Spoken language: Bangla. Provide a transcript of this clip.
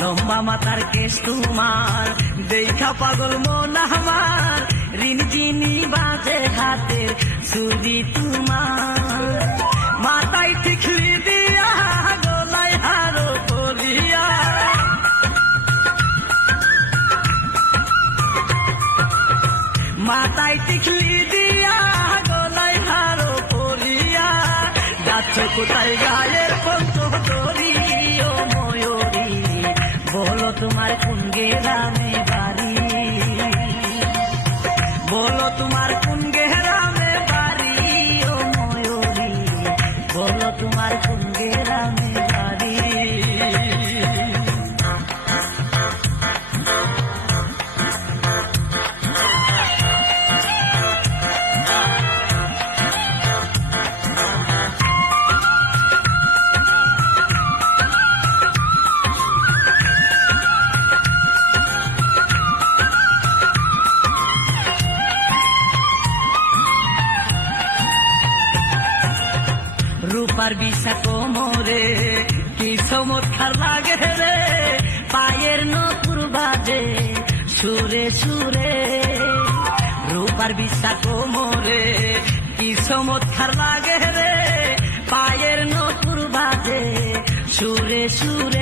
লম্বা মাথার কেশ তোমার, দেখা পাগল মন আমার, রিনঝিনি বাজে হাতের চুড়ি তোমার। মাথায় টিকলি দিয়া গলায় হারো পরিয়া, মাথায় টিকলি দিয়া গলায় হারো পরিয়া, যাচ্ছ কোথায় গায়ের পন্ত ধরি ও ময়ূরী, বলো তোমার কোন গ্রামে বাড়ি, বলো তোমার কোন গ্রামে বাড়ি ও ময়ূরী, বলো তোমার কোন গ্রামে বাড়ি। রূপার বিষা কোমরে কি চমৎকার লাগে রে, পায়ের নপুর বাজে সুরে সুরে। রূপার বিষা কোমরে কি চমৎকার লাগে রে, পায়ের নপুর বাজে সুরে সুরে।